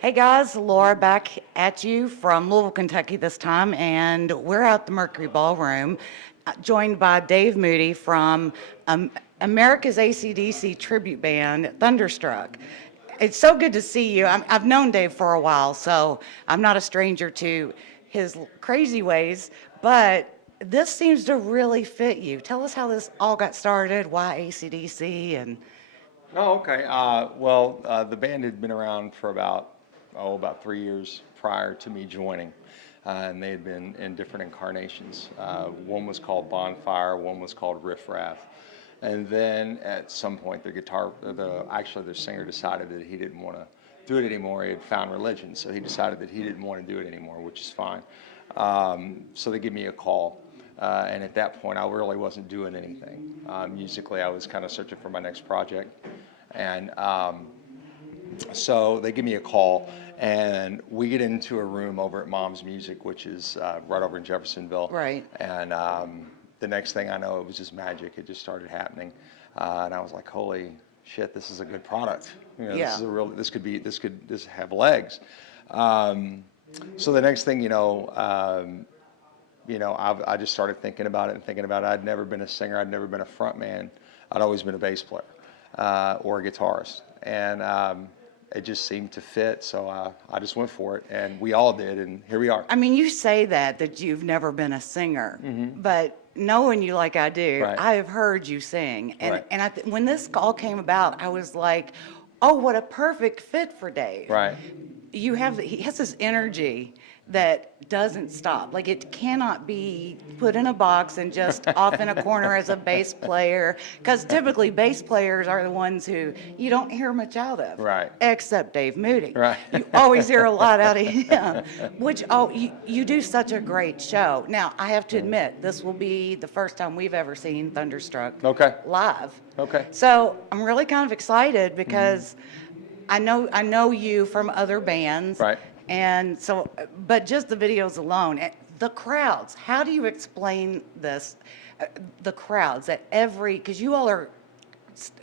Hey guys, Laura back at you from Louisville, Kentucky this time, and we're at the Mercury Ballroom, joined by Dave Moody from America's AC/DC tribute band, Thunderstruck. It's so good to see you. I've known Dave for a while, so I'm not a stranger to his crazy ways, but this seems to really fit you. Tell us how this all got started, why AC/DC, and Oh, okay. The band had been around for about 3 years prior to me joining, and they had been in different incarnations. One was called Bonfire, one was called Riff Raff, and then at some point, their singer decided that he didn't want to do it anymore. He had found religion, so he decided that he didn't want to do it anymore, which is fine. So they gave me a call. And at that point, I really wasn't doing anything. Musically, I was kind of searching for my next project. And so they give me a call, and we get into a room over at Mom's Music, which is right over in Jeffersonville. right. And the next thing I know, it was just magic. It just started happening. And I was like, holy shit, this is a good product. Yeah. This could have legs. So the next thing I just started thinking about it. I'd never been a singer. I'd never been a front man. I'd always been a bass player or a guitarist. And it just seemed to fit. So I just went for it. And we all did. And here we are. I mean, you say that you've never been a singer, but knowing you like I do, Right. I have heard you sing. And, Right. and when this all came about, I was like, oh, what a perfect fit for Dave. Right. He has this energy that doesn't stop. Like, it cannot be put in a box and just off in a corner as a bass player, because typically bass players are the ones who you don't hear much out of. Right. Except Dave Moody. Right. You always hear a lot out of him, which, you do such a great show. Now, I have to admit, this will be the first time we've ever seen Thunderstruck Okay. live. Okay. So I'm really kind of excited because I know you from other bands. Right. And so, but just the videos alone, the crowds, how do you explain this? The crowds at because you all are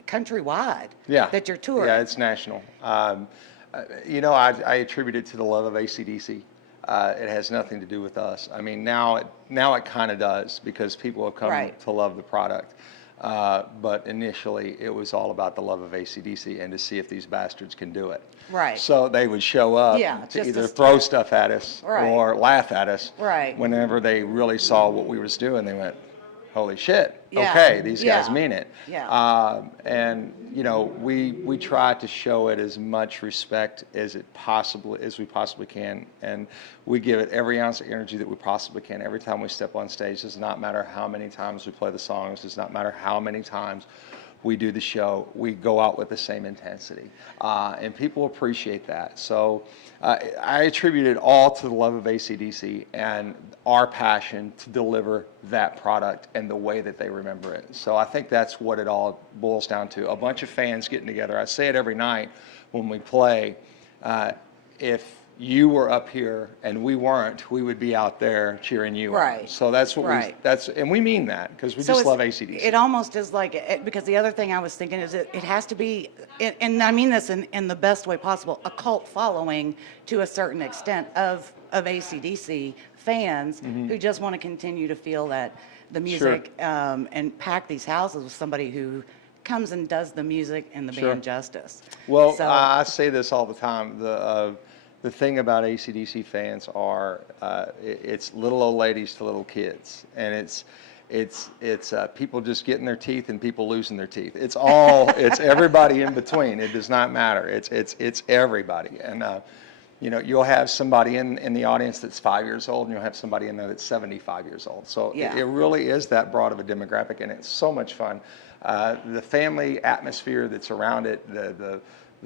countrywide. Yeah. That you're touring. Yeah, it's national. I attribute it to the love of AC/DC. It has nothing to do with us. I mean, now it kind of does, because people have come Right. to love the product. But initially, it was all about the love of AC/DC and to see if these bastards can do it. Right. So they would show up Yeah, to just either to throw stuff at us Right. or laugh at us. Right. Whenever they really saw what we was doing, they went, holy shit, Yeah. okay, these guys Yeah. mean it. Yeah. And we try to show it as much respect as we possibly can, and we give it every ounce of energy that we possibly can every time we step on stage. It does not matter how many times we play the songs. It does not matter how many times we do the show. We go out with the same intensity, and people appreciate that. So I attribute it all to the love of AC/DC and our passion to deliver that product and the way that they remember it. So I think that's what it all boils down to. A bunch of fans getting together. I say it every night when we play. If you were up here and we weren't, we would be out there cheering you on. Right. So that's what Right. and we mean that, because we So just love it's- AC/DC. It almost is like, because the other thing I was thinking is it has to be, and I mean this in the best way possible, a cult following to a certain extent of AC/DC fans who just want to continue to feel that the music and pack these houses with somebody who comes and does the music and the Sure. band justice. Well, So- I say this all the time. The thing about AC/DC fans are it's little old ladies to little kids, and it's people just getting their teeth and people losing their teeth. It's everybody in between. It does not matter. It's everybody. And you'll have somebody in the audience that's 5 years old, and you'll have somebody in there that's 75 years old. So Yeah. it really is that broad of a demographic, and it's so much fun. The family atmosphere that's around it,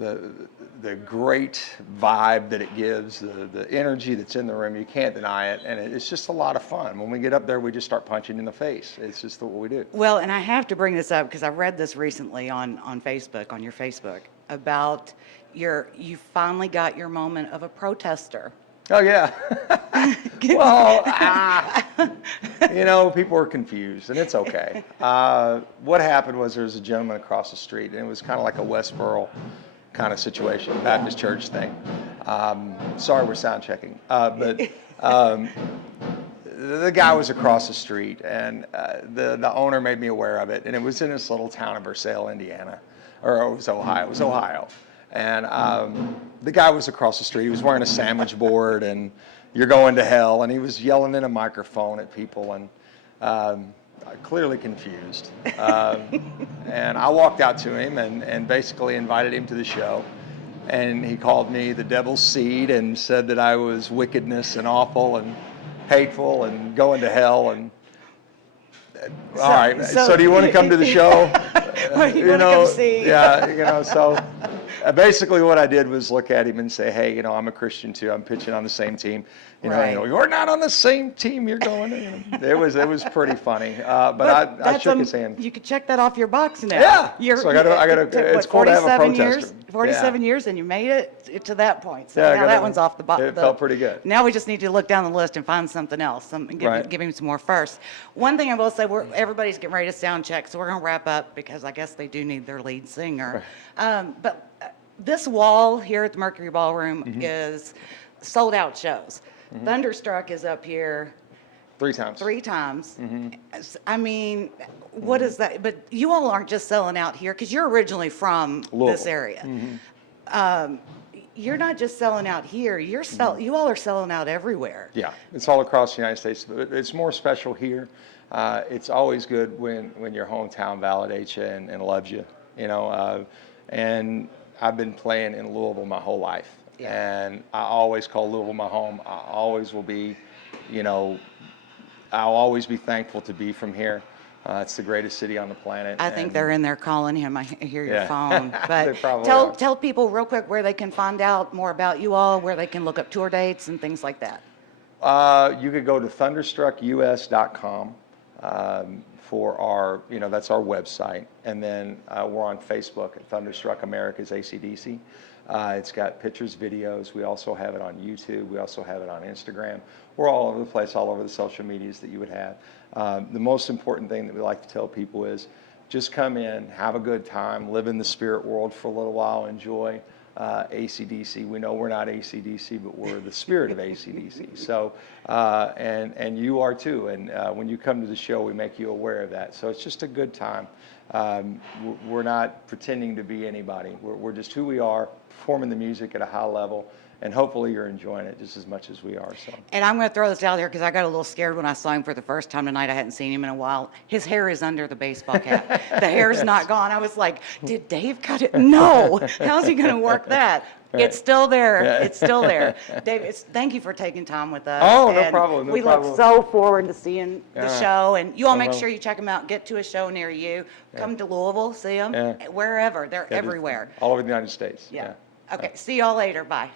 the great vibe that it gives, the energy that's in the room, you can't deny it, and it's just a lot of fun. When we get up there, we just start punching in the face. It's just what we do. Well, and I have to bring this up because I read this recently on Facebook, on your Facebook, about you finally got your moment of a protester. Oh, yeah. Well, people were confused, and it's okay. What happened was there was a gentleman across the street, and it was kind of like a Westboro kind of situation, Baptist church thing. Sorry, we're sound checking. But the guy was across the street, and the owner made me aware of it, and it was in this little town of Versailles, Indiana, or it was Ohio. It was Ohio, and the guy was across the street. He was wearing a sandwich board, and "You're going to hell," and he was yelling in a microphone at people, and clearly confused. And I walked out to him and basically invited him to the show. And he called me the devil's seed and said that I was wickedness and awful and hateful and going to hell. And all right, so do you want to come to the show? What do you want to come see? Yeah, so basically what I did was look at him and say, hey, I'm a Christian too. I'm pitching on the same team. Right. You're not on the same team. You're going. It was pretty funny. But I shook his hand. You could check that off your box now. Yeah. So I got to. It's cool to have a protester. 47 years, and you made it to that point. So Yeah, now that one's off the box. It felt pretty good. Now we just need to look down the list and find something else. Give him some more first. One thing I will say, everybody's getting ready to sound check, so we're going to wrap up because I guess they do need their lead singer. But this wall here at the Mercury Ballroom is sold out shows. Thunderstruck is up here 3 times. 3 times. I mean, what is that? But you all aren't just selling out here because you're originally from this area. You're not just selling out here. You all are selling out everywhere. Yeah, it's all across the United States. It's more special here. It's always good when your hometown validates you and loves you. And I've been playing in Louisville my whole life. And I always call Louisville my home. I always will be, I'll always be thankful to be from here. It's the greatest city on the planet. I think they're in there calling him. I hear your phone. But probably tell people real quick where they can find out more about you all, where they can look up tour dates and things like that. You could go to thunderstruckus.com for our, that's our website. And then we're on Facebook at Thunderstruck America's AC/DC. It's got pictures, videos. We also have it on YouTube. We also have it on Instagram. We're all over the place, all over the social medias that you would have. The most important thing that we like to tell people is just come in, have a good time, live in the spirit world for a little while, enjoy AC/DC. We know we're not AC/DC, but we're the spirit of AC/DC. So, and you are too. And when you come to the show, we make you aware of that. So it's just a good time. We're not pretending to be anybody. We're just who we are, performing the music at a high level, and hopefully you're enjoying it just as much as we are. So. And I'm going to throw this out there because I got a little scared when I saw him for the first time tonight. I hadn't seen him in a while. His hair is under the baseball cap. The hair's not gone. I was like, did Dave cut it? No. How's he going to work that? Right. It's still there. Yeah. It's still there. Dave, thank you for taking time with us. Oh, no problem. We look so forward to seeing the show. And you all make sure you check them out. Get to a show near you. Come to Louisville, see them. Wherever. They're everywhere. All over the United States. Yeah. Okay. See y'all later. Bye.